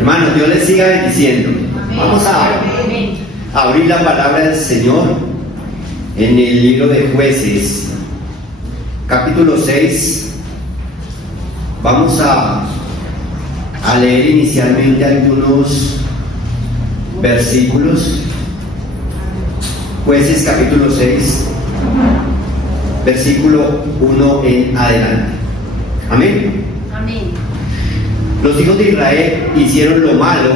Hermanos, Dios les siga bendiciendo. Vamos a abrir la palabra del Señor en el libro de Jueces, capítulo 6. Vamos a leer inicialmente algunos versículos. Jueces capítulo 6, versículo 1 en adelante. Amén. Amén. Los hijos de Israel hicieron lo malo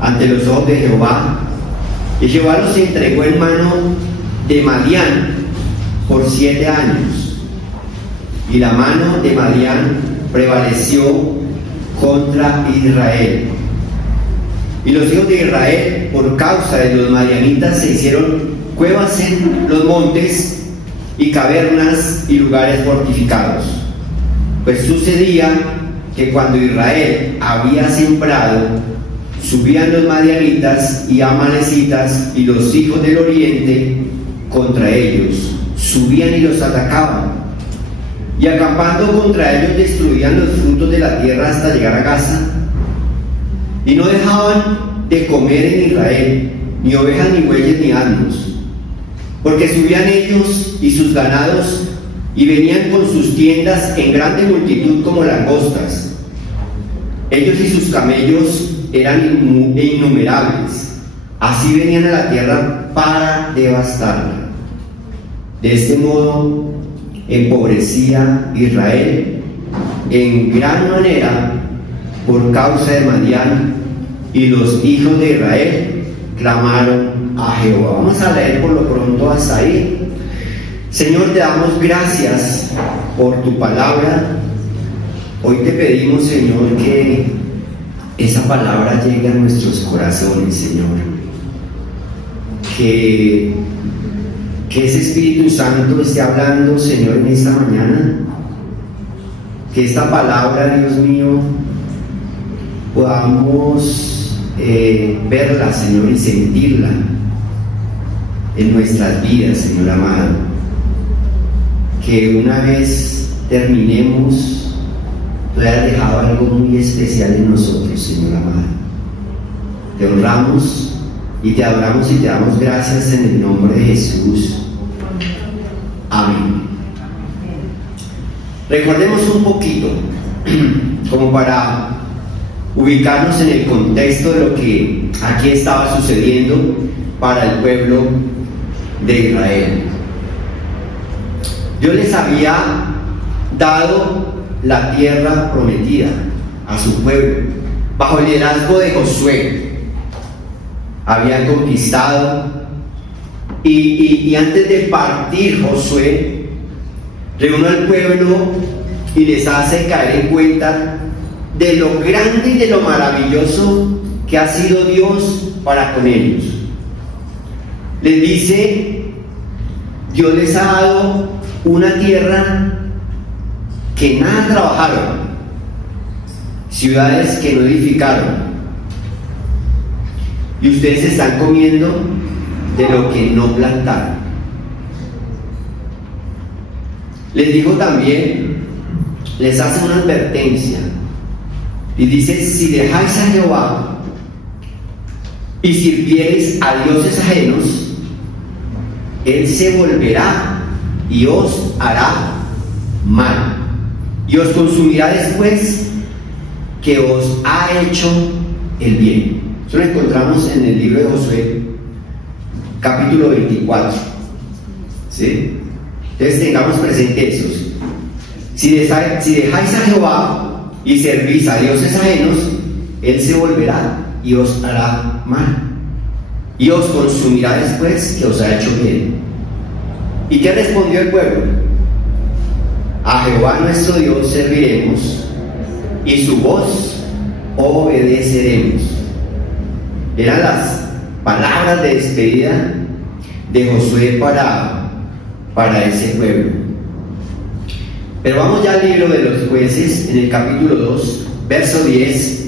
ante los ojos de Jehová, y Jehová los entregó en mano de Madián por 7 años, y la mano de Madián prevaleció contra Israel. Y los hijos de Israel, por causa de los madianitas, se hicieron cuevas en los montes y cavernas y lugares fortificados. Pues sucedía que cuando Israel había sembrado, subían los madianitas y amalecitas y los hijos del oriente contra ellos, subían y los atacaban, y acampando contra ellos destruían los frutos de la tierra hasta llegar a Gaza. Y no dejaban de comer en Israel ni ovejas, ni bueyes, ni asnos, porque subían ellos y sus ganados y venían con sus tiendas en grande multitud como langostas. Ellos y sus camellos eran innumerables. Así venían a la tierra para devastarla. De este modo empobrecía Israel en gran manera por causa de Madián, y los hijos de Israel clamaron a Jehová. Vamos a leer por lo pronto hasta ahí. Señor, te damos gracias por tu palabra. Hoy te pedimos, Señor, que esa palabra llegue a nuestros corazones, Señor. Que ese Espíritu Santo esté hablando, Señor, en esta mañana. Que esta palabra, Dios mío, podamos verla, Señor, y sentirla en nuestras vidas, Señor amado. Que una vez terminemos, tú hayas dejado algo muy especial en nosotros, Señor amado. Te honramos y te adoramos y te damos gracias en el nombre de Jesús. Amén. Recordemos un poquito, como para ubicarnos en el contexto de lo que aquí estaba sucediendo para el pueblo de Israel. Dios les había dado la tierra prometida a su pueblo bajo el liderazgo de Josué. Habían conquistado y antes de partir, Josué reúne al pueblo y les hace caer en cuenta de lo grande y de lo maravilloso que ha sido Dios para con ellos. Les dice: Dios les ha dado una tierra que nada trabajaron, ciudades que no edificaron, y ustedes están comiendo de lo que no plantaron. Les dijo también, les hace una advertencia y dice: si dejáis a Jehová y sirviereis a dioses ajenos, Él se volverá y os hará mal, y os consumirá después que os ha hecho el bien. Eso lo encontramos en el libro de Josué, capítulo 24. ¿Sí? Entonces tengamos presente eso. Si dejáis a Jehová y servís a dioses ajenos, Él se volverá y os hará mal, y os consumirá después que os ha hecho bien. ¿Y qué respondió el pueblo? A Jehová nuestro Dios serviremos, y su voz obedeceremos. Eran las palabras de despedida de Josué para ese pueblo. Pero vamos ya al libro de los Jueces, en el capítulo 2, verso 10,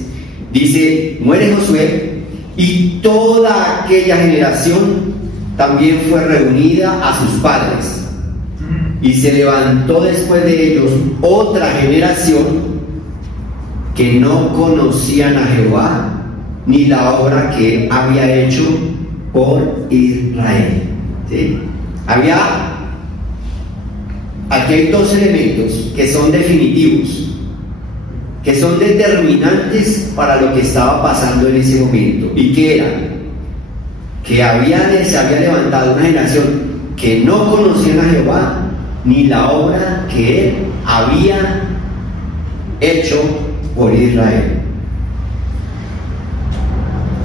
dice: muere Josué, y toda aquella generación también fue reunida a sus padres, y se levantó después de ellos otra generación que no conocían a Jehová ni la obra que él había hecho por Israel. ¿Sí? Aquí hay dos elementos que son definitivos, que son determinantes para lo que estaba pasando en ese momento. ¿Y qué era? Que se había levantado una generación que no conocían a Jehová ni la obra que él había hecho por Israel.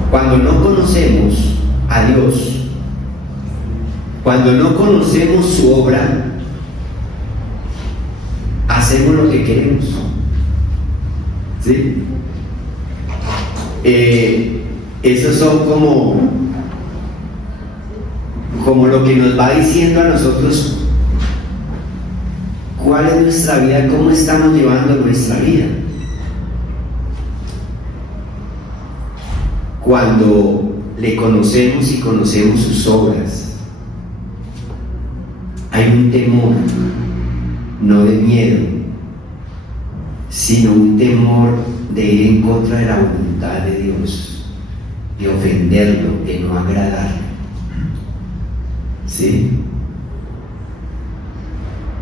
Cuando no conocemos a Dios, cuando no conocemos su obra, hacemos lo que queremos. ¿Sí? Esos son como lo que nos va diciendo a nosotros cuál es nuestra vida, cómo estamos llevando nuestra vida. Cuando le conocemos y conocemos sus obras, hay un temor, no de miedo, sino un temor de ir en contra de la voluntad de Dios, de ofenderlo, de no agradarlo. ¿Sí?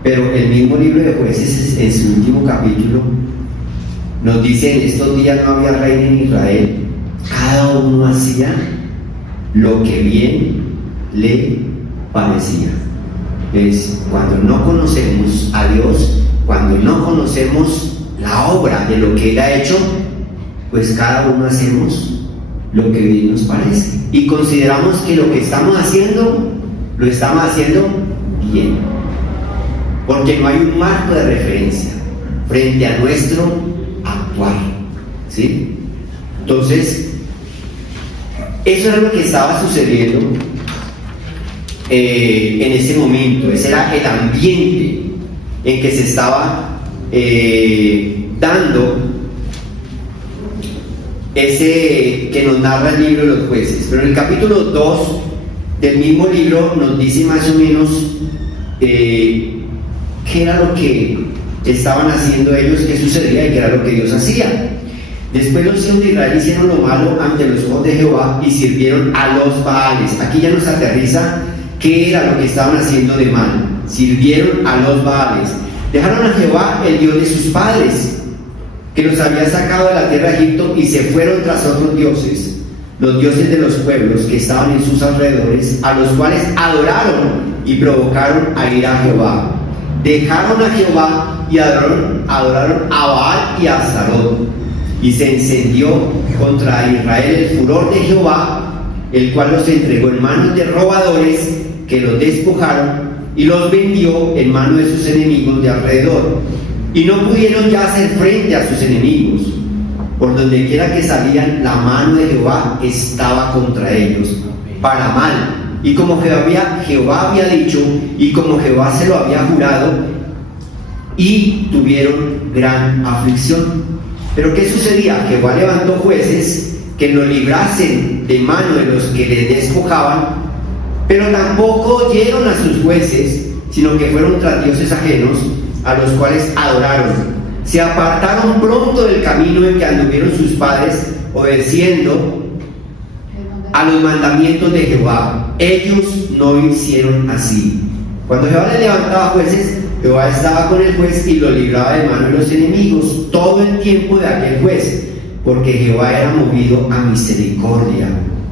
Pero el mismo libro de Jueces, en su último capítulo, nos dice: en estos días no había rey en Israel, cada uno hacía lo que bien le parecía. Es cuando no conocemos a Dios, cuando no conocemos la obra de lo que Él ha hecho, pues cada uno hacemos lo que bien nos parece y consideramos que lo que estamos haciendo lo estamos haciendo bien, porque no hay un marco de referencia frente a nuestro actuar. ¿Sí? Entonces, eso era lo que estaba sucediendo en ese momento. Ese era el ambiente en que se estaba dando ese que nos narra el libro de los Jueces. Pero en el capítulo 2 del mismo libro nos dice más o menos qué era lo que estaban haciendo ellos, qué sucedía y qué era lo que Dios hacía. Después los hijos de Israel hicieron lo malo ante los ojos de Jehová y sirvieron a los Baales. Aquí ya nos aterriza qué era lo que estaban haciendo de mal. Sirvieron a los Baales. Dejaron a Jehová, el Dios de sus padres, que los había sacado de la tierra de Egipto, y se fueron tras otros dioses, los dioses de los pueblos que estaban en sus alrededores, a los cuales adoraron y provocaron a ir a Jehová. Dejaron a Jehová y adoraron a Baal y a Astarot, y se encendió contra Israel el furor de Jehová, el cual los entregó en manos de robadores que los despojaron y los vendió en manos de sus enemigos de alrededor, y no pudieron ya hacer frente a sus enemigos. Por donde quiera que salían, la mano de Jehová estaba contra ellos para mal, y como Jehová había dicho, y como Jehová se lo había jurado, y tuvieron gran aflicción. Pero ¿qué sucedía? Jehová levantó jueces que los librasen de mano de los que les despojaban, pero tampoco oyeron a sus jueces, sino que fueron tras dioses ajenos, a los cuales adoraron. Se apartaron pronto del camino en que anduvieron sus padres, obedeciendo a los mandamientos de Jehová. Ellos no hicieron así. Cuando Jehová les levantaba jueces, Jehová estaba con el juez y lo libraba de mano de los enemigos todo el tiempo de aquel juez, porque Jehová era movido a misericordia.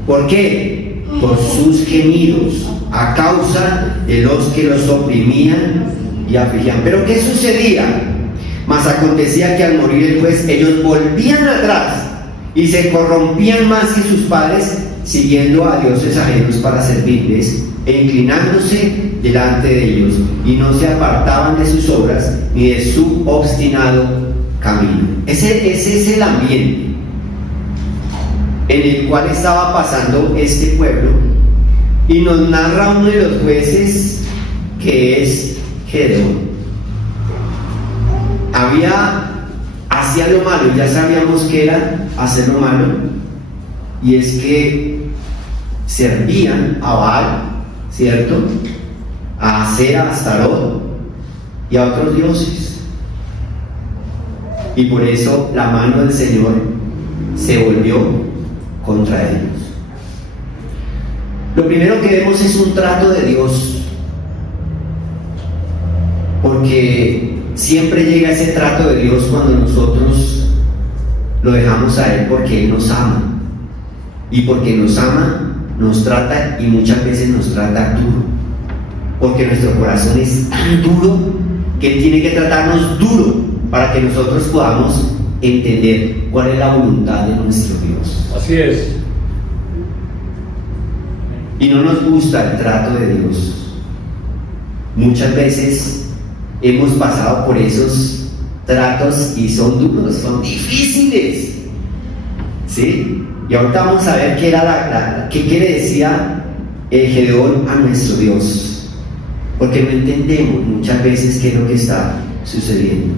¿Por qué? Por sus gemidos, a causa de los que los oprimían y afligían. ¿Pero qué sucedía? Mas acontecía que al morir el juez, ellos volvían atrás y se corrompían más que sus padres, siguiendo a dioses ajenos para servirles e inclinándose delante de ellos, y no se apartaban de sus obras ni de su obstinado camino. Ese es el ambiente en el cual estaba pasando este pueblo, y nos narra uno de los jueces, que es Gedeón. Hacía lo malo, ya sabíamos que era hacer lo malo, y es que servían a Baal, ¿cierto? A Astarot y a otros dioses. y por eso la mano del Señor se volvió contra ellos. Lo primero que vemos es un trato de Dios, porque siempre llega ese trato de Dios cuando nosotros lo dejamos a Él, porque Él nos ama, y porque nos ama, nos trata, y muchas veces nos trata duro, porque nuestro corazón es tan duro que Él tiene que tratarnos duro para que nosotros podamos entender cuál es la voluntad de nuestro Dios. Así es. Y no nos gusta el trato de Dios. Muchas veces hemos pasado por esos tratos y son duros, son difíciles, ¿sí? Y ahorita vamos a ver qué le decía Gedeón a nuestro Dios, porque no entendemos muchas veces qué es lo que está sucediendo.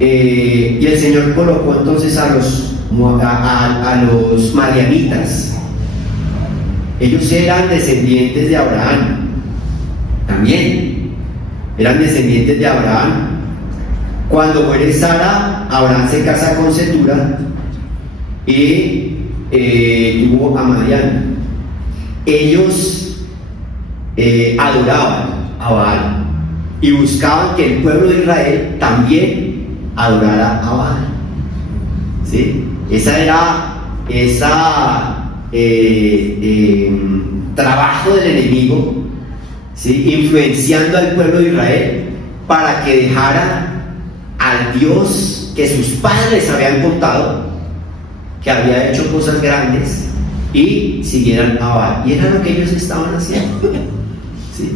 Y el Señor colocó entonces a los madianitas. Ellos eran descendientes de Abraham, también eran descendientes de Abraham. Cuando muere Sara, Abraham se casa con Cetura y tuvo a Madián. Ellos adoraban a Baal y buscaban que el pueblo de Israel también adorara a Baal, ¿sí? Esa era trabajo del enemigo, ¿sí? Influenciando al pueblo de Israel para que dejara al Dios que sus padres habían contado, que había hecho cosas grandes, y siguieran a Baal. Y era lo que ellos estaban haciendo, ¿sí?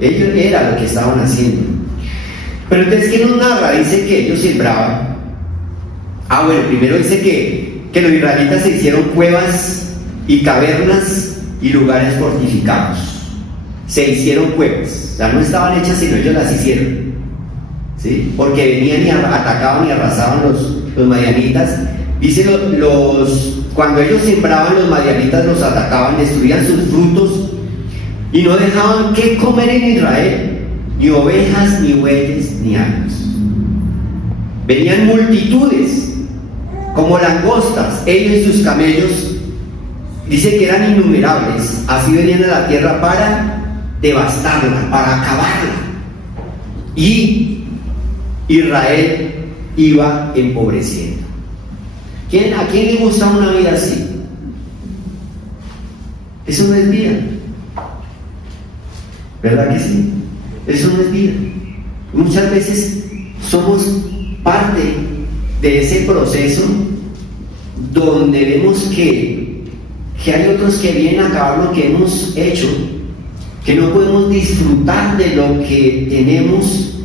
Ellos era lo que estaban haciendo. Pero entonces, ¿qué nos narra? Dice que ellos sembraban. Bueno, primero dice que los israelitas se hicieron cuevas y cavernas y lugares fortificados. Se hicieron cuevas, o sea, no estaban hechas, sino ellos las hicieron, ¿sí? Porque venían y atacaban y arrasaban los madianitas. Dice cuando ellos sembraban, los madianitas los atacaban, destruían sus frutos y no dejaban qué comer en Israel, ni ovejas, ni bueyes, ni asnos. Venían multitudes como langostas, ellos y sus camellos, dice que eran innumerables. Así venían a la tierra para devastarla, para acabarla, y Israel iba empobreciendo. ¿A quién le gusta una vida así? Eso no es vida, ¿verdad que sí? Eso no es vida. Muchas veces somos parte de ese proceso donde vemos que hay otros que vienen a acabar lo que hemos hecho, que no podemos disfrutar de lo que tenemos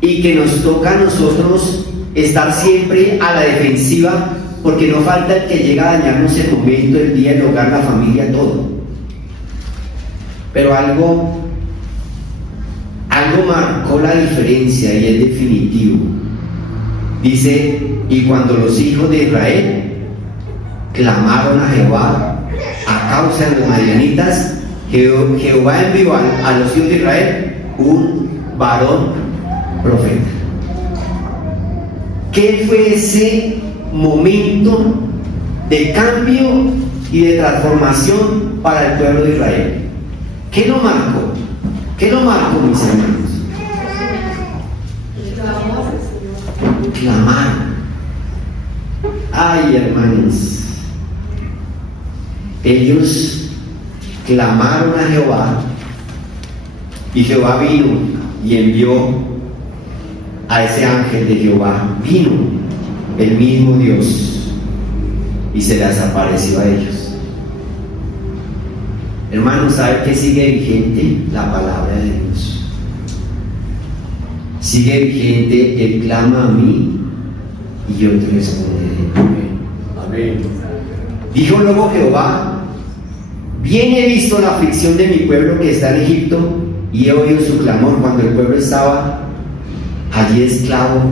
y que nos toca a nosotros estar siempre a la defensiva, porque no falta el que llega a dañarnos el momento, el día, el hogar, la familia, todo. Pero algo marcó la diferencia y es definitivo. Dice, y cuando los hijos de Israel clamaron a Jehová a causa de los madianitas, Jehová envió a los hijos de Israel un varón profeta. ¿Qué fue ese momento de cambio y de transformación para el pueblo de Israel? ¿Qué lo marcó? ¿Qué lo marcó, mis hermanos? Clamar. Ay, hermanos, ellos clamaron a Jehová y Jehová vino y envió a ese ángel de Jehová. Vino el mismo Dios y se les apareció a ellos. Hermanos, ¿sabe qué sigue vigente? La palabra de Dios. Sigue vigente: Él clama a mí y yo te responderé. Amén. Dijo luego Jehová: bien he visto la aflicción de mi pueblo que está en Egipto, y he oído su clamor cuando el pueblo estaba allí esclavo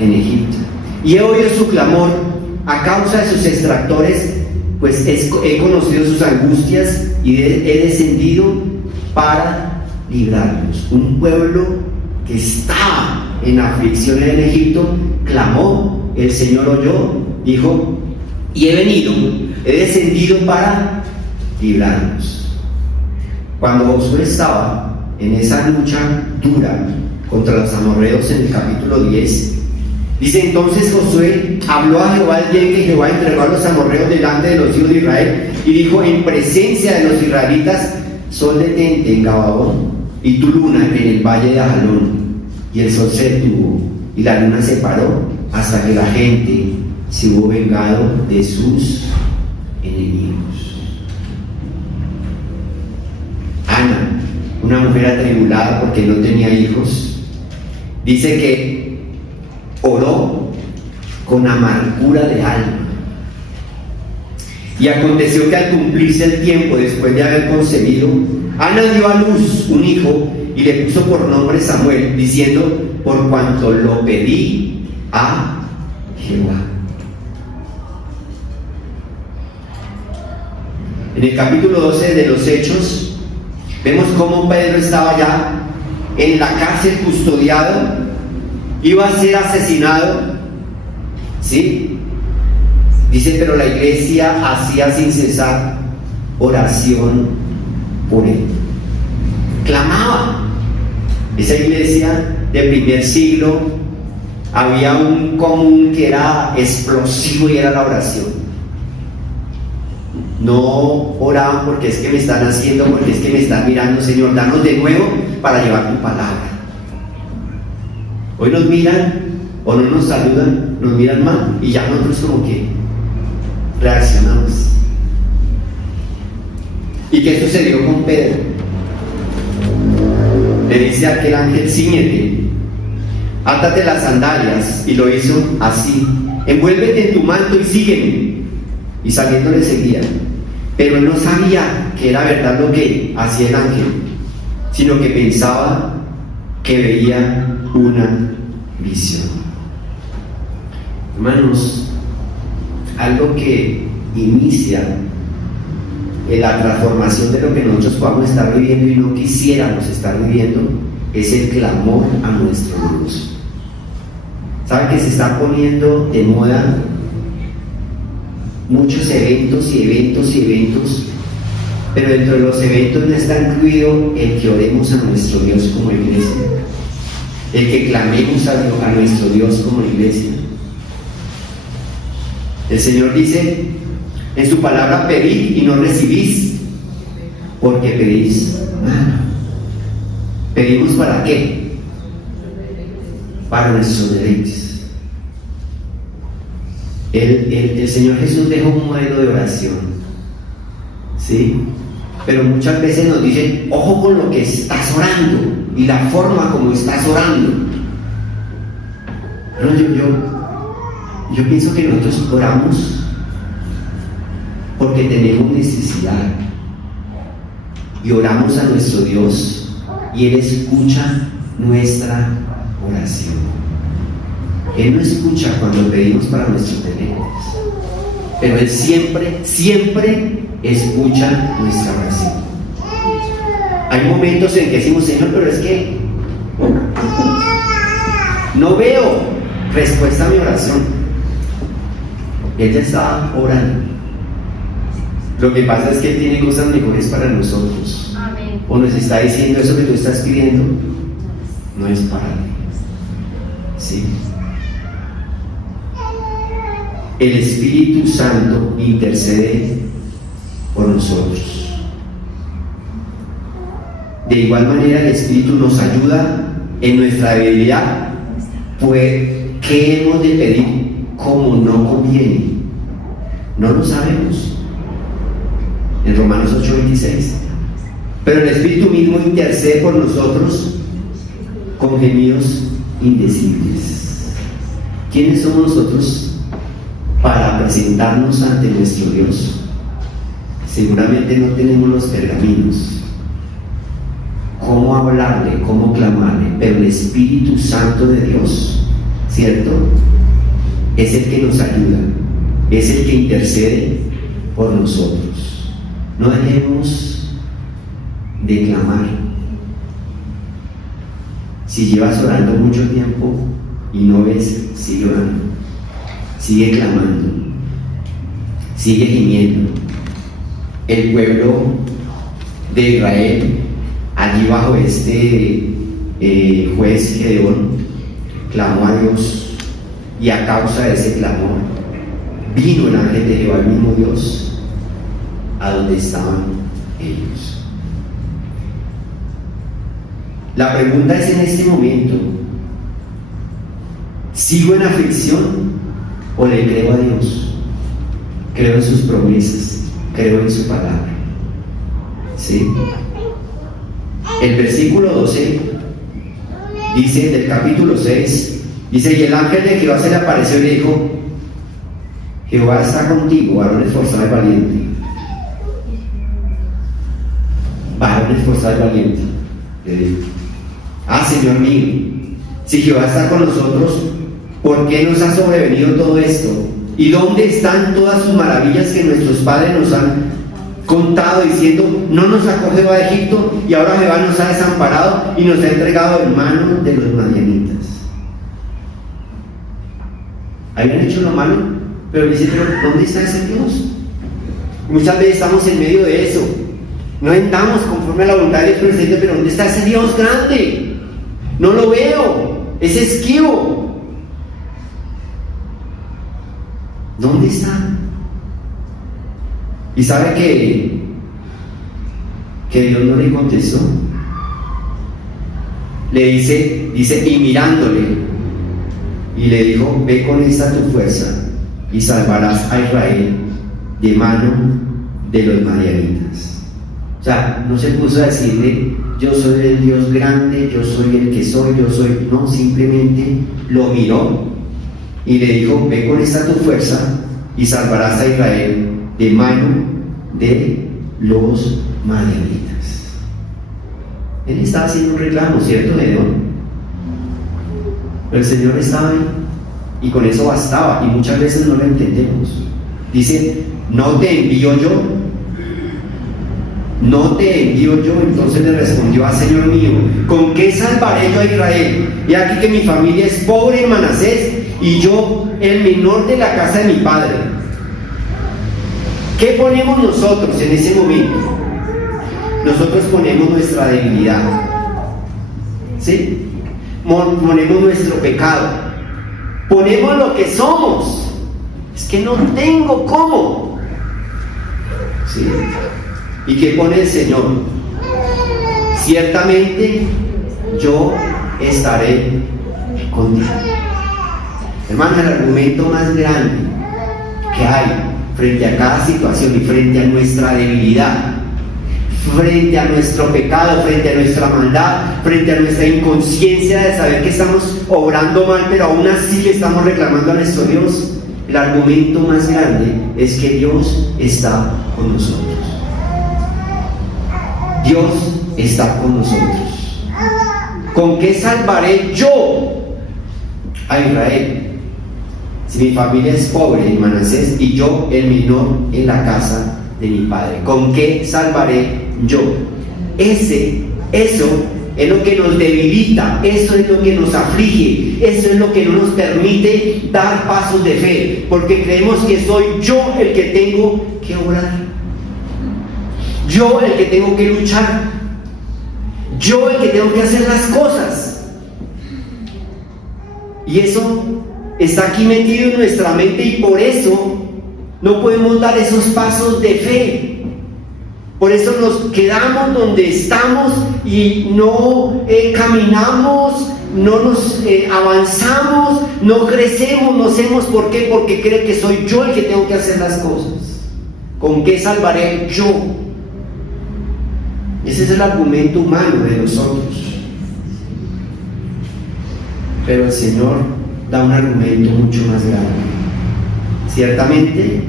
en Egipto. Y he oído su clamor a causa de sus extractores, pues he conocido sus angustias y he descendido para librarlos. Un pueblo que estaba en aflicción en Egipto, clamó, el Señor oyó, dijo, y he venido, he descendido para librarnos. Cuando Josué estaba en esa lucha dura contra los amorreos en el capítulo 10, dice: entonces Josué habló a Jehová el día en que Jehová entregó a los amorreos delante de los hijos de Israel, y dijo en presencia de los israelitas: sol detente en Gabaón, y tu luna en el valle de Ajalón. Y el sol se detuvo, y la luna se paró, hasta que la gente se hubo vengado de sus enemigos. Ana, una mujer atribulada porque no tenía hijos, dice que oró con amargura de alma. Y aconteció que al cumplirse el tiempo, después de haber concebido, Ana dio a luz un hijo y le puso por nombre Samuel, diciendo: por cuanto lo pedí a Jehová. En el capítulo 12 de los Hechos, vemos cómo Pedro estaba ya en la cárcel custodiado, iba a ser asesinado, ¿sí? Dice: pero la iglesia hacía sin cesar oración por él. Clamaba. Esa iglesia del primer siglo había un común que era explosivo y era la oración. No oraban porque es que me están haciendo, porque es que me están mirando. Señor, danos de nuevo para llevar tu palabra. Hoy nos miran o no nos saludan, nos miran mal y ya nosotros como que reaccionamos. ¿Y qué sucedió con Pedro? Le dice a aquel ángel: cíñete, átate las sandalias, y lo hizo así: envuélvete en tu manto y sígueme. Y saliendo le seguía. Pero él no sabía que era verdad lo que hacía el ángel, sino que pensaba que veía una visión. Hermanos, algo que inicia en la transformación de lo que nosotros podamos estar viviendo y no quisiéramos estar viviendo es el clamor a nuestro Dios. ¿Saben que se está poniendo de moda muchos eventos y eventos y eventos? Pero dentro de los eventos no está incluido el que oremos a nuestro Dios como iglesia, el que clamemos a nuestro Dios como iglesia. El Señor dice en su palabra: pedid y no recibís, porque pedís mal. ¿Pedimos para qué? Para nuestros deleites. El Señor Jesús dejó un modelo de oración, ¿sí? Pero muchas veces nos dicen: ojo con lo que estás orando y la forma como estás orando. Yo pienso que nosotros oramos porque tenemos necesidad y oramos a nuestro Dios y Él escucha nuestra oración. Él no escucha cuando pedimos para nuestros deleites, pero Él siempre escucha nuestra oración. Hay momentos en que decimos: Señor, pero es que no veo respuesta a mi oración. Él ya está orando. Lo que pasa es que Él tiene cosas mejores para nosotros. Amén. O nos está diciendo: eso que tú estás pidiendo no es para Él. ¿Sí? El Espíritu Santo intercede por nosotros. De igual manera, el Espíritu nos ayuda en nuestra debilidad. Pues, ¿qué hemos de pedir como no conviene? No lo sabemos. En Romanos 8:26. Pero el Espíritu mismo intercede por nosotros con gemidos indecibles. ¿Quiénes somos nosotros para presentarnos ante nuestro Dios? Seguramente no tenemos los pergaminos, cómo hablarle, cómo clamarle, pero el Espíritu Santo de Dios, ¿cierto?, es el que nos ayuda, es el que intercede por nosotros. No dejemos de clamar. Si llevas orando mucho tiempo y no ves, sigue orando, sigue clamando, sigue gimiendo. El pueblo de Israel, allí bajo este juez Gedeón, clamó a Dios, y a causa de ese clamor vino el ángel de Jehová, el mismo Dios, a donde estaban ellos. La pregunta es en este momento: ¿sigo en aflicción o le creo a Dios? Creo en sus promesas, creo en su palabra. ¿Sí? El versículo 12 dice, del capítulo 6, dice: y el ángel de Jehová se le apareció y le dijo: Jehová está contigo, varón esforzado y valiente. Varón esforzado y valiente, le dijo. Señor mío, si Jehová está con nosotros, ¿por qué nos ha sobrevenido todo esto? ¿Y dónde están todas sus maravillas que nuestros padres nos han contado, diciendo: no nos sacó Jehová de Egipto, y ahora Jehová nos ha desamparado y nos ha entregado en manos de los madianitas? Habían hecho lo malo, pero dice: pero ¿dónde está ese Dios? Muchas veces estamos en medio de eso, no andamos conforme a la voluntad de Dios, pero ¿dónde está ese Dios grande? No lo veo, es esquivo. ¿Dónde está? Y sabe que Dios no le contestó. Le dice, y mirándole, y le dijo: ve con esta tu fuerza y salvarás a Israel de mano de los madianitas. O sea, no se puso a decirle: yo soy el Dios grande, yo soy el que soy, yo soy. No, simplemente lo miró y le dijo: ve con esta tu fuerza y salvarás a Israel de mano de los madianitas. Él estaba haciendo un reclamo, ¿cierto, Gedeón? Pero el Señor estaba ahí, y con eso bastaba, y muchas veces no lo entendemos. Dice: ¿no te envío yo? ¿No te envío yo? Entonces le respondió: Señor mío, ¿con qué salvaré yo a Israel? Y aquí que mi familia es pobre en Manasés, y yo el menor de la casa de mi padre. ¿Qué ponemos nosotros en ese momento? Nosotros ponemos nuestra debilidad, ¿sí? Ponemos nuestro pecado, ponemos lo que somos. Es que no tengo cómo, ¿sí? ¿Y qué pone el Señor? Ciertamente yo estaré contigo. Hermanos, el argumento más grande que hay frente a cada situación y frente a nuestra debilidad, frente a nuestro pecado, frente a nuestra maldad, frente a nuestra inconsciencia de saber que estamos obrando mal, pero aún así le estamos reclamando a nuestro Dios, el argumento más grande es que Dios está con nosotros. Dios está con nosotros. ¿Con qué salvaré yo a Israel? Si mi familia es pobre en Manasés y yo el menor en la casa de mi padre, ¿con qué salvaré yo? Eso es lo que nos debilita, eso es lo que nos aflige, eso es lo que no nos permite dar pasos de fe, porque creemos que soy yo el que tengo que orar, yo el que tengo que luchar, yo el que tengo que hacer las cosas. Y eso está aquí metido en nuestra mente, y por eso no podemos dar esos pasos de fe. Por eso nos quedamos donde estamos y no caminamos, no nos avanzamos, no crecemos, no hacemos. ¿Por qué? Porque cree que soy yo el que tengo que hacer las cosas. ¿Con qué salvaré yo? Ese es el argumento humano de nosotros. Pero el Señor da un argumento mucho más grande. Ciertamente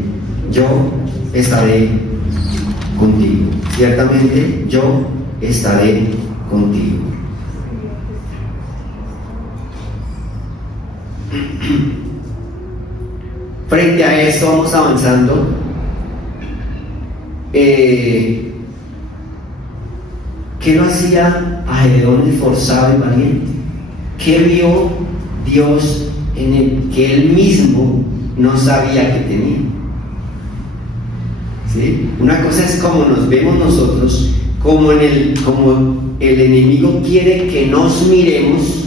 yo estaré contigo. Ciertamente yo estaré contigo. Frente a esto vamos avanzando. ¿Qué lo hacía a Gedeón esforzado y valiente? ¿Qué vio Dios en él que él mismo no sabía que tenía? ¿Sí? Una cosa es como nos vemos nosotros, como el enemigo quiere que nos miremos,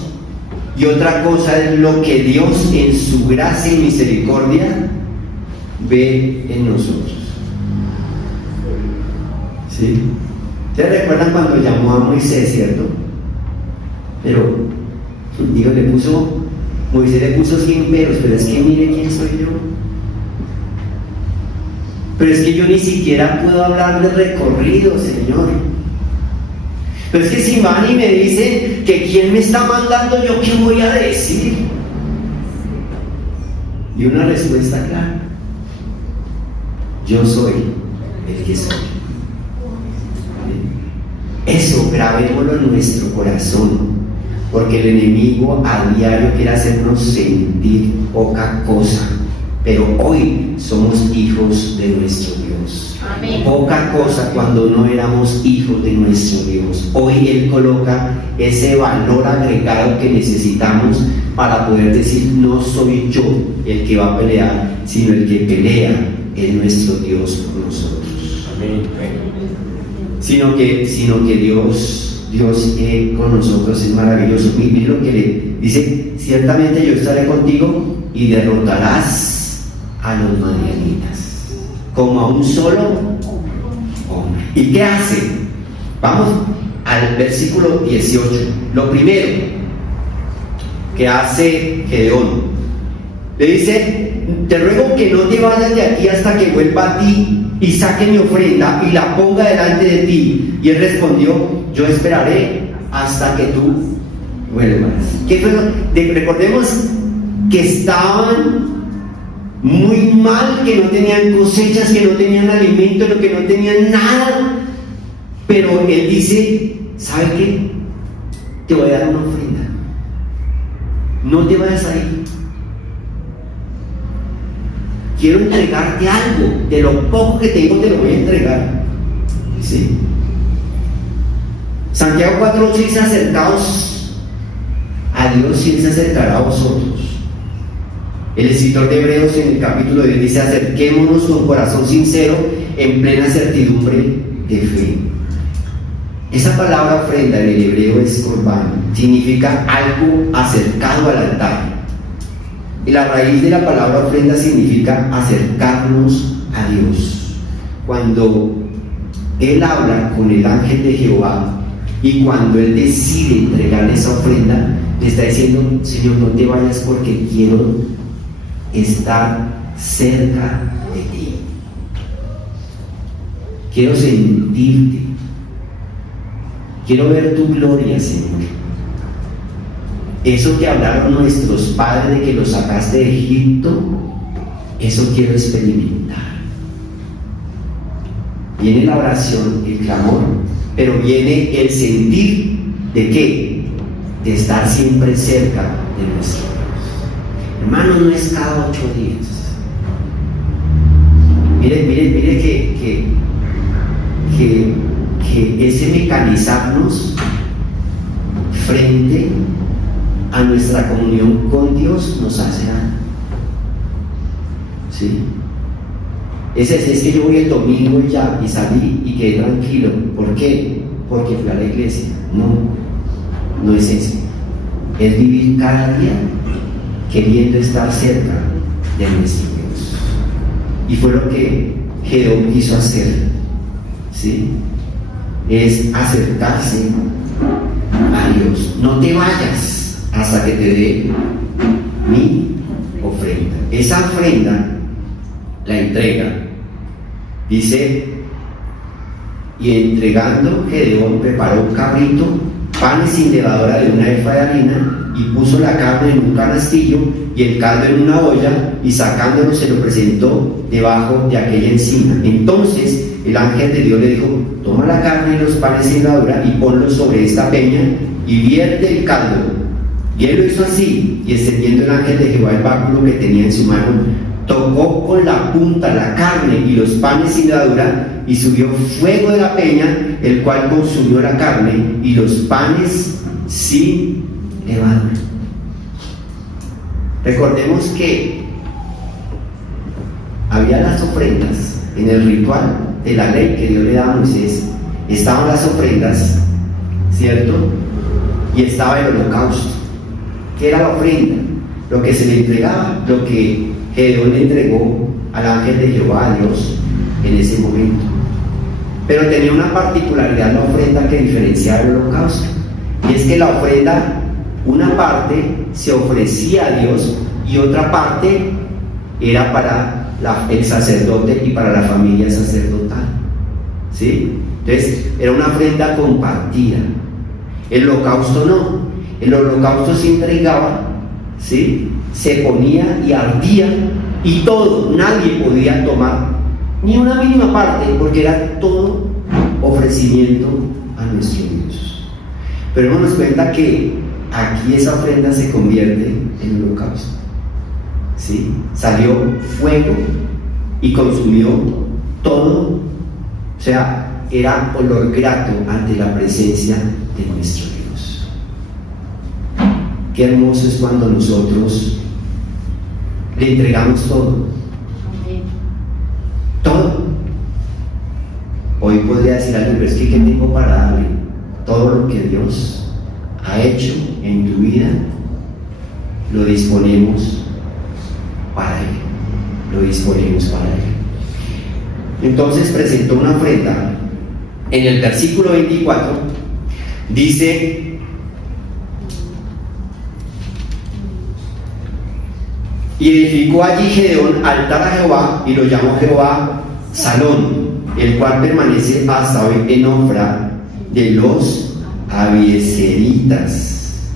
y otra cosa es lo que Dios en su gracia y misericordia ve en nosotros. ¿Sí? ¿Ustedes recuerdan cuando llamó a Moisés, cierto? Pero Moisés le puso 100 peros, pero es que mire quién soy yo. Pero es que yo ni siquiera puedo hablar de recorrido, Señor. Pero es que si van y me dicen que quién me está mandando, ¿yo qué voy a decir? Y una respuesta clara: yo soy el que soy. Eso grabémoslo en nuestro corazón, porque el enemigo a diario quiere hacernos sentir poca cosa. Pero hoy somos hijos de nuestro Dios. Amén. Poca cosa cuando no éramos hijos de nuestro Dios. Hoy Él coloca ese valor agregado que necesitamos para poder decir: no soy yo el que va a pelear, sino el que pelea es nuestro Dios por nosotros. Amén. Sino que Dios con nosotros es maravilloso. Mire lo que le dice: ciertamente yo estaré contigo y derrotarás a los madianitas como a un solo hombre. ¿Y qué hace? Vamos al versículo 18. Lo primero que hace Gedeón, le dice: te ruego que no te vayas de aquí hasta que vuelva a ti y saque mi ofrenda y la ponga delante de ti. Y él respondió: yo esperaré hasta que tú vuelvas. ¿Qué fue? Recordemos que estaban muy mal, que no tenían cosechas, que no tenían alimento, que no tenían nada. Pero él dice: ¿sabe qué? Te voy a dar una ofrenda. No te vayas a ir. Quiero entregarte algo. De lo poco que tengo te lo voy a entregar. ¿Sí? Santiago 4:8 dice: acercaos a Dios y Él se acercará a vosotros. El escritor de Hebreos en el capítulo 10 dice: acerquémonos con corazón sincero en plena certidumbre de fe. Esa palabra ofrenda en el hebreo es korban, significa algo acercado al altar. Y la raíz de la palabra ofrenda significa acercarnos a Dios. Cuando Él habla con el ángel de Jehová y cuando Él decide entregarle esa ofrenda, le está diciendo: Señor, no te vayas porque quiero estar cerca de ti. Quiero sentirte. Quiero ver tu gloria, Señor. Eso que hablaron nuestros padres de que los sacaste de Egipto, eso quiero experimentar. Viene la oración, el clamor, pero viene el sentir ¿de qué? De estar siempre cerca de nuestro Dios. Hermanos, no es cada 8 días. Mire que ese mecanizarnos frente a nuestra comunión con Dios nos hace daño. ¿Sí? Es que yo voy el domingo y ya, y salí y quedé tranquilo. ¿Por qué? Porque fui a la iglesia. No es eso. Es vivir cada día queriendo estar cerca de nuestro Dios. Y fue lo que Gedeón quiso hacer. ¿Sí? Es acercarse a Dios. No te vayas hasta que te dé mi ofrenda. Esa ofrenda la entrega. Dice: y entregando, Gedeón preparó un cabrito, panes sin levadura de una efa de harina, y puso la carne en un canastillo y el caldo en una olla, y sacándolo se lo presentó debajo de aquella encina. Entonces el ángel de Dios le dijo: toma la carne y los panes sin levadura y ponlos sobre esta peña y vierte el caldo. Y él lo hizo así, y extendiendo el ángel de Jehová el báculo que tenía en su mano, tocó con la punta la carne y los panes sin levadura, y subió fuego de la peña, el cual consumió la carne y los panes sin levadura. Recordemos que había las ofrendas en el ritual de la ley que Dios le daba a Moisés. Estaban las ofrendas, ¿cierto? Y estaba el holocausto, que era la ofrenda, lo que se le entregaba, lo que Gedeón le entregó al ángel de Jehová, a Dios, en ese momento. Pero tenía una particularidad la ofrenda que diferenciaba el holocausto, y es que la ofrenda, una parte se ofrecía a Dios y otra parte era para el sacerdote y para la familia sacerdotal, ¿sí? Entonces era una ofrenda compartida. El holocausto no, el holocausto se entregaba, ¿sí? Se ponía y ardía y todo, nadie podía tomar ni una mínima parte, porque era todo ofrecimiento a nuestro Dios. Pero démonos cuenta que aquí esa ofrenda se convierte en holocausto, ¿sí? Salió fuego y consumió todo, o sea, era olor grato ante la presencia de nuestro Dios. Qué hermoso es cuando nosotros le entregamos todo. Todo. Hoy podría decir alguien, pero es que ¿qué tengo para darle? Todo lo que Dios ha hecho en tu vida, lo disponemos para Él. Lo disponemos para Él. Entonces presentó una ofrenda. En el versículo 24 dice: y edificó allí Gedeón altar a Jehová, y lo llamó Jehová Salón, el cual permanece hasta hoy en Ofra de los abiezeritas.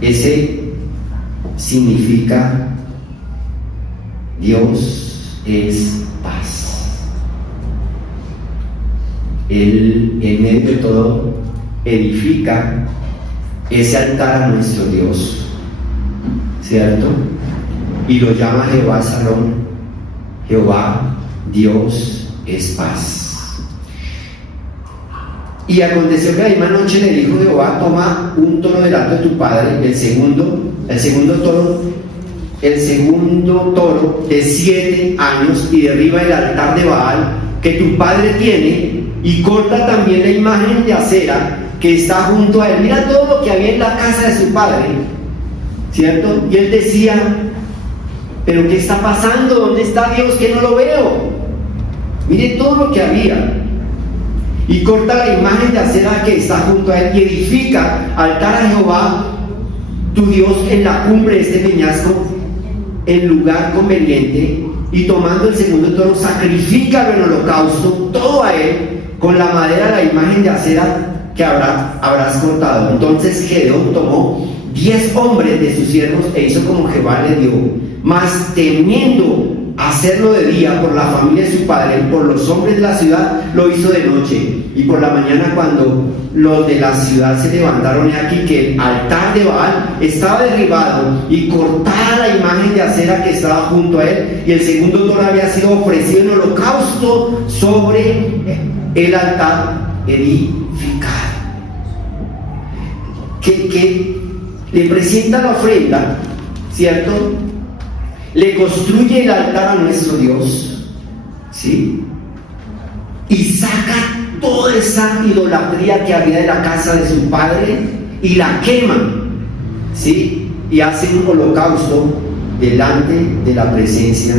Ese significa Dios es paz. Él en medio de todo edifica ese altar a nuestro Dios, ¿cierto? Y lo llama Jehová Salón. Jehová, Dios es paz. Y aconteció que la misma noche le dijo Jehová: toma un toro delante de tu padre, el segundo toro de 7 años, y derriba el altar de Baal que tu padre tiene, y corta también la imagen de acera que está junto a él. Mira todo lo que había en la casa de su padre, ¿cierto? Y él decía: ¿pero qué está pasando? ¿Dónde está Dios que no lo veo? Mire todo lo que había. Y corta la imagen de acera que está junto a él, y edifica altar a Jehová tu Dios en la cumbre de este peñasco, en lugar conveniente. Y tomando el segundo toro, sacrifícalo en holocausto, todo a él, con la madera de la imagen de acera que habrás cortado. Entonces Gedeón tomó 10 hombres de sus siervos e hizo como Jehová le dio, mas temiendo hacerlo de día por la familia de su padre y por los hombres de la ciudad, lo hizo de noche. Y por la mañana, cuando los de la ciudad se levantaron, he aquí que el altar de Baal estaba derribado y cortada la imagen de acera que estaba junto a él, y el segundo toro había sido ofrecido en holocausto sobre el altar edificado. Que le presenta la ofrenda, ¿cierto? Le construye el altar a nuestro Dios, ¿sí? Y saca toda esa idolatría que había de la casa de su padre y la quema, ¿sí? Y hace un holocausto delante de la presencia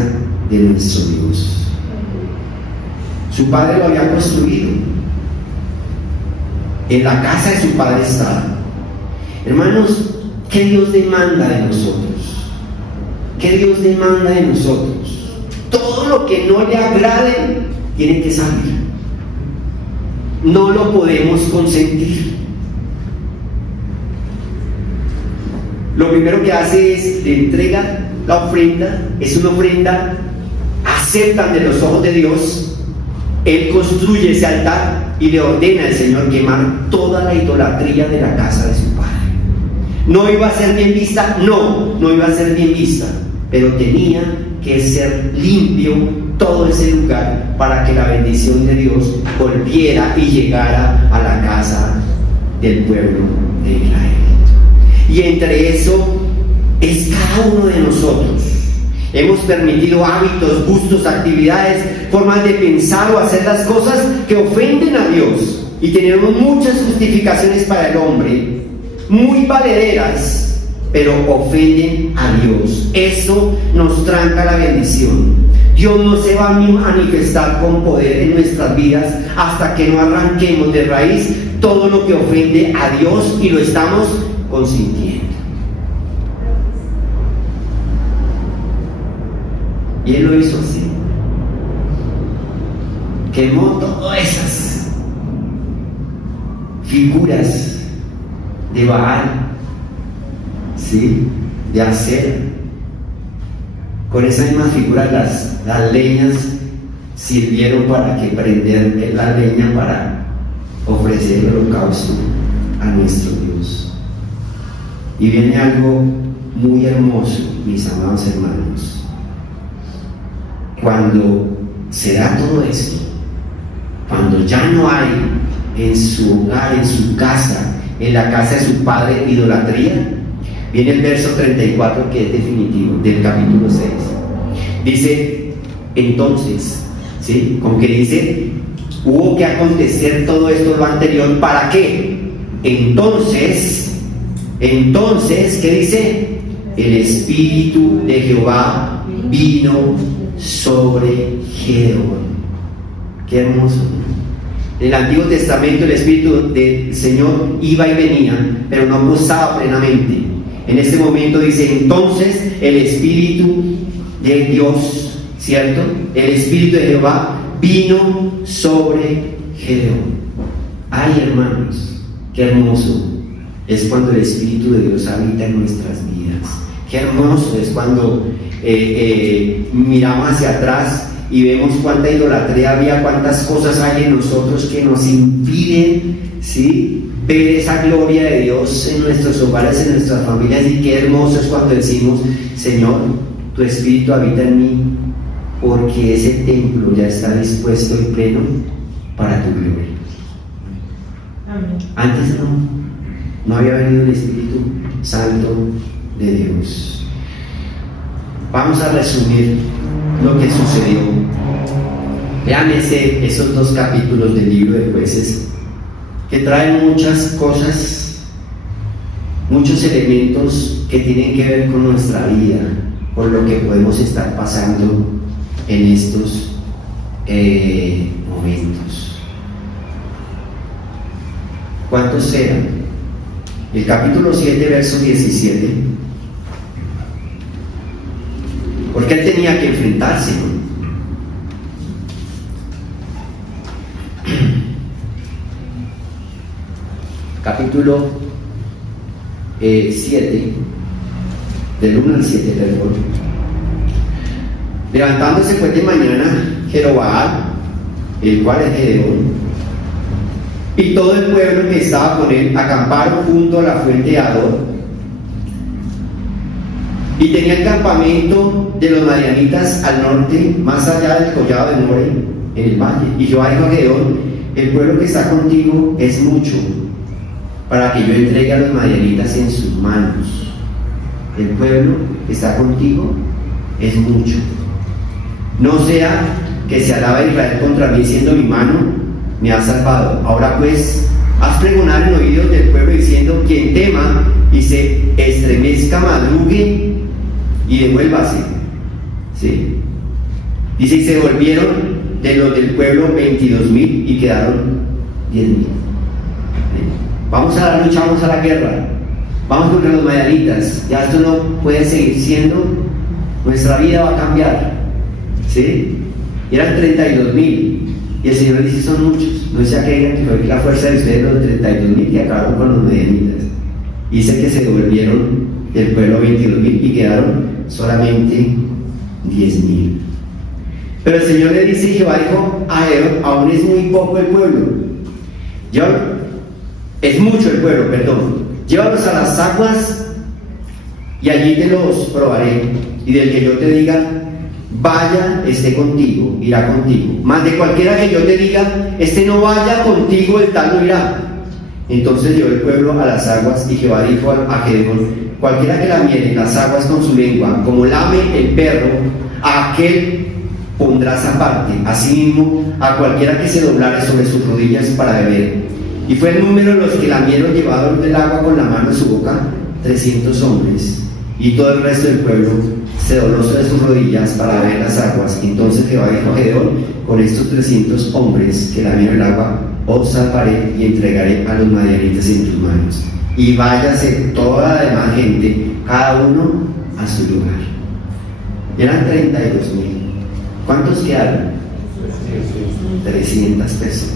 de nuestro Dios. Su padre lo había construido, en la casa de su padre estaba. Hermanos, ¿qué Dios demanda de nosotros? ¿Qué Dios demanda de nosotros? Todo lo que no le agrade tiene que salir. No lo podemos consentir. Lo primero que hace es le entrega la ofrenda. Es una ofrenda aceptan de los ojos de Dios. Él construye ese altar y le ordena al Señor quemar toda la idolatría de la casa de su padre. ¿No iba a ser bien vista? No iba a ser bien vista, pero tenía que ser limpio todo ese lugar para que la bendición de Dios volviera y llegara a la casa del pueblo de Israel. entre eso es cada uno de nosotros. Hemos permitido hábitos, gustos, actividades, formas de pensar o hacer las cosas que ofenden a Dios. Y tenemos muchas justificaciones para el hombre, muy valederas, pero ofenden a Dios. Eso nos tranca la bendición. Dios no se va a manifestar con poder en nuestras vidas hasta que no arranquemos de raíz todo lo que ofende a Dios y lo estamos consintiendo. Y Él lo hizo así. Quemó todas esas figuras de Baal, ¿sí? De Acera. Con esas mismas figuras las leñas sirvieron para que prender la leña para ofrecer el holocausto a nuestro Dios. Y viene algo muy hermoso, mis amados hermanos. Cuando se da todo esto, cuando ya no hay en su hogar, en su casa, en la casa de su padre, idolatría, viene el verso 34 que es definitivo, del capítulo 6. Dice, entonces, ¿sí? Como que dice, hubo que acontecer todo esto lo anterior, ¿para qué? Entonces, ¿qué dice? El Espíritu de Jehová vino sobre Gedeón. Qué hermoso. En el Antiguo Testamento el Espíritu del Señor iba y venía, pero no gozaba plenamente. En este momento dice, entonces el Espíritu de Dios, ¿cierto? El Espíritu de Jehová vino sobre Gedeón. Ay, hermanos, qué hermoso es cuando el Espíritu de Dios habita en nuestras vidas. Qué hermoso es cuando miramos hacia atrás y vemos cuánta idolatría había, cuántas cosas hay en nosotros que nos impiden, ¿sí?, ver esa gloria de Dios en nuestros hogares, en nuestras familias. Y qué hermoso es cuando decimos, Señor, tu Espíritu habita en mí, porque ese templo ya está dispuesto y pleno para tu gloria. Amén. Antes no había venido el Espíritu Santo de Dios. Vamos a resumir lo que sucedió. Vean esos 2 capítulos del libro de Jueces, que traen muchas cosas, muchos elementos que tienen que ver con nuestra vida, con lo que podemos estar pasando en estos momentos. ¿Cuántos eran? El capítulo 7, verso 17. Porque él tenía que enfrentarse, ¿no? Capítulo 7, del 1 al 7, perdón. Levantándose pues de mañana Jeroboam, el cual es Gedeón, y todo el pueblo que estaba con él, acamparon junto a la fuente de Ador, y tenía el campamento de los madianitas al norte, más allá del collado de More, en el valle. Y Jehová dijo a Gedeón, el pueblo que está contigo es mucho, para que yo entregue a los madianitas en sus manos. El pueblo que está contigo es mucho. No sea que se alabe Israel contra mí, siendo mi mano me ha salvado. Ahora pues, haz pregonar en oídos del pueblo diciendo, quien tema y se estremezca, madrugue y devuélvase. ¿Sí? Dice, y se volvieron de los del pueblo 22,000 y quedaron 10,000. Vamos a la lucha, vamos a la guerra, vamos contra los madianitas. Ya esto no puede seguir siendo, nuestra vida va a cambiar. ¿Sí? Y eran 32,000. Y el Señor dice, son muchos. No sea que digan que fue la fuerza de ustedes los 32,000 que acabaron con los madianitas. Dice que se devolvieron del pueblo 22,000 y quedaron solamente 10,000. Pero el Señor le dice, Jehová dijo a Gedeón, aún es muy poco el pueblo. Es mucho el pueblo, perdón. Llévalos a las aguas y allí te los probaré. Y del que yo te diga, vaya, esté contigo, irá contigo. Mas de cualquiera que yo te diga, este no vaya contigo, el tal no irá. Entonces llevó el pueblo a las aguas, y Jehová dijo a Gedeón: cualquiera que lamiere las aguas con su lengua, como lame el perro, a aquel pondrás aparte, asimismo a cualquiera que se doblare sobre sus rodillas para beber. Y fue el número de los que lamieron llevador del agua con la mano en su boca, 300 hombres. Y todo el resto del pueblo se dobló sobre sus rodillas para beber las aguas. Entonces Jehová dijo a Gedeón: con estos 300 hombres que lamieron el agua, os salvaré y entregaré a los madianitas en tus manos. Y váyase toda la demás gente, cada uno a su lugar. Eran 32,000. ¿Cuántos quedaron? 300 personas.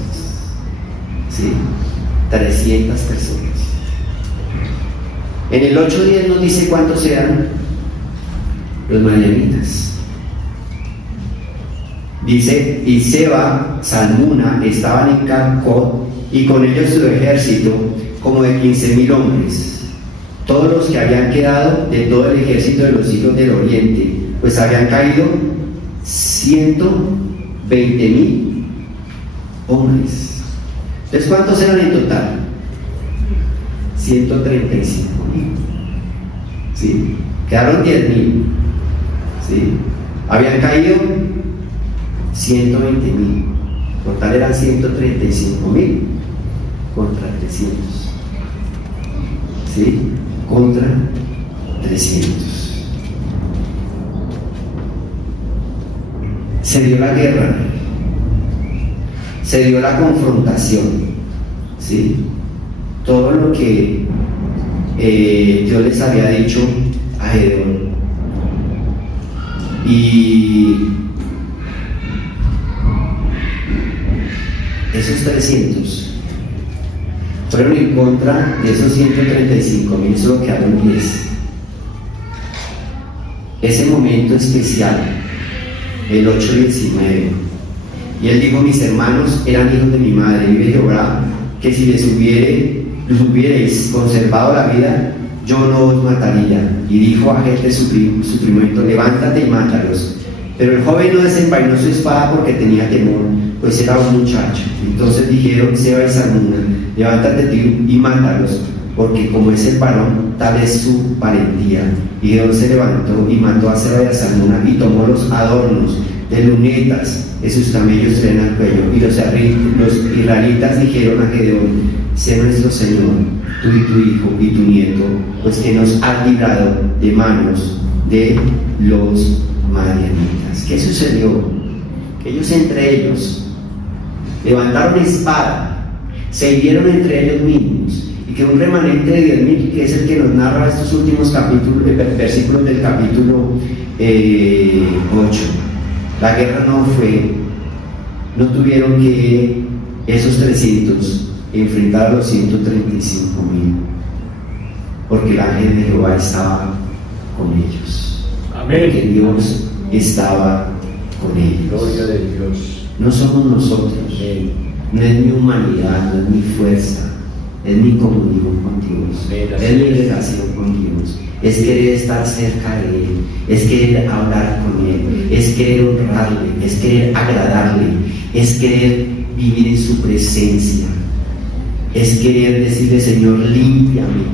¿Sí? 300 personas. En el 8:10 nos dice cuántos eran los madianitas. Dice: y Seba, Salmuna estaban en Carcot, y con ellos su ejército, como de 15,000 hombres. Todos los que habían quedado de todo el ejército de los hijos del oriente, pues habían caído 120,000 hombres. Entonces, ¿cuántos eran en total? 135,000. ¿Sí? Quedaron 10,000. ¿Sí? Habían caído 120,000. Total eran 135,000 contra 300. ¿Sí? Contra 300. Se dio la guerra, se dio la confrontación, ¿sí? Todo lo que Dios les había dicho a Gedeón. Y esos 300 fueron en contra de esos 135,000, solo quedaron 10. Ese momento especial, el 8:19, y él dijo: mis hermanos eran hijos de mi madre, vive Jehová, que si les hubierais conservado la vida, yo no os mataría. Y dijo a Jefté su primogénito: levántate y mátalos. Pero el joven no desenvainó su espada porque tenía temor, pues era un muchacho. Entonces dijeron Seba y Salmuna: levántate tú y mátalos, porque como es el varón, tal es su valentía. Y Gedeón se levantó y mató a Seba y a Salmuna, y tomó los adornos de lunetas de sus camellos, traían al cuello. Y los israelitas dijeron a Gedeón: sé nuestro Señor, tú y tu hijo y tu nieto, pues que nos has librado de manos de los madianitas. ¿Qué sucedió? Que ellos entre ellos levantaron espada, se hirieron entre ellos mismos, y que un remanente de 10,000, que es el que nos narra estos últimos versículos del capítulo 8. La guerra no tuvieron que esos 300 enfrentar a los 135,000, porque el ángel de Jehová estaba con ellos. Amén. Porque Dios estaba con ellos. Gloria de Dios. No somos nosotros. Amén. No es mi humanidad, no es mi fuerza, es mi comunión con Dios, Amén. es mi relación con Dios, es querer estar cerca de Él, es querer hablar con Él, es querer honrarle, es querer agradarle, es querer vivir en su presencia, es querer decirle: Señor, límpiame,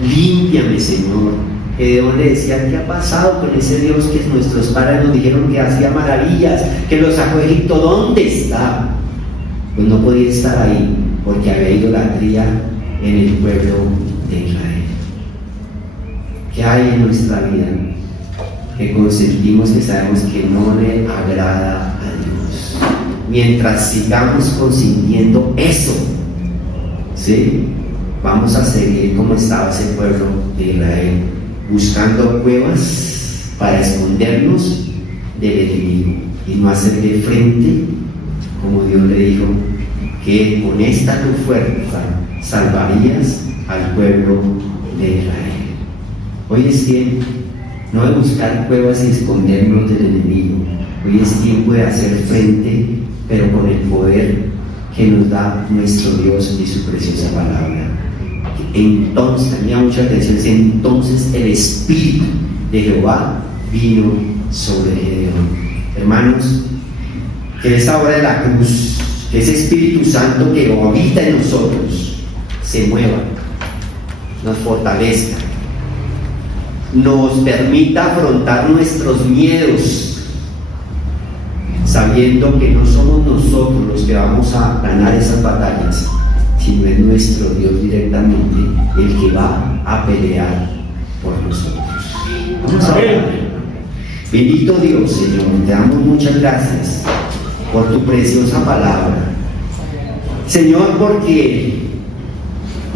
límpiame, Señor. Gedeón le decía: ¿qué ha pasado con ese Dios que nuestros padres nos dijeron que hacía maravillas, que los sacó de Egipto? ¿Dónde está? Pues no podía estar ahí, porque había idolatría en el pueblo de Israel. ¿Qué hay en nuestra vida que consentimos, que sabemos que no le agrada a Dios? Mientras sigamos consintiendo eso, ¿sí?, vamos a seguir como estaba ese pueblo de Israel, buscando cuevas para escondernos del enemigo y no hacerle frente, como Dios le dijo, que con esta tu fuerza salvarías al pueblo de Israel. Hoy es tiempo no de buscar cuevas y escondernos del enemigo. Hoy es tiempo de hacer frente, pero con el poder que nos da nuestro Dios y su preciosa palabra. Entonces, tenía mucha atención, entonces el Espíritu de Jehová vino sobre Gedeón. Hermanos, que esta hora de la cruz, que ese Espíritu Santo que habita en nosotros, se mueva, nos fortalezca, nos permita afrontar nuestros miedos, sabiendo que no somos nosotros los que vamos a ganar esas batallas, sino es nuestro Dios directamente el que va a pelear por nosotros. Vamos a orar. Bendito Dios, Señor, te damos muchas gracias por tu preciosa palabra. Señor, porque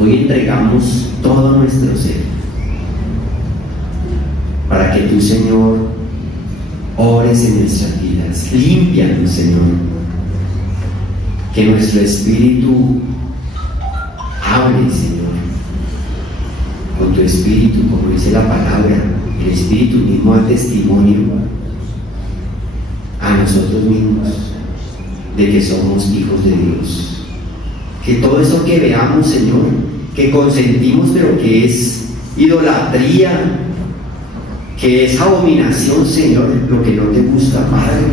hoy entregamos todo nuestro ser para que tú, Señor, ores en nuestras vidas. Límpianos, Señor, que nuestro espíritu hable, Señor, con tu espíritu, como dice la palabra. El espíritu mismo da testimonio a nosotros mismos de que somos hijos de Dios. Que todo eso que veamos, Señor, que consentimos, pero que es idolatría, que es abominación, Señor, lo que no te gusta, Padre,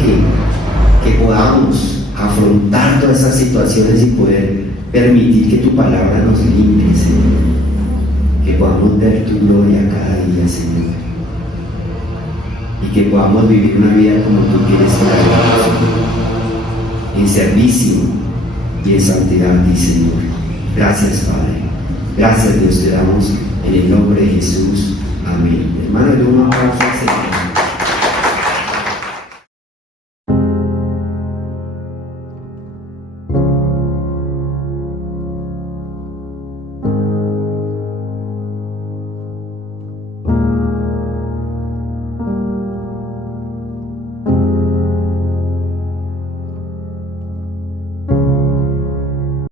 que podamos afrontar todas esas situaciones y poder permitir que tu palabra nos limpie, Señor, que podamos ver tu gloria cada día, Señor, y que podamos vivir una vida como tú quieres que la vivamos, en servicio y en santidad a ti, Señor. Gracias, Padre. Gracias, Dios, te damos en el nombre de Jesús. Amén. Hermano, de un aplauso al Señor.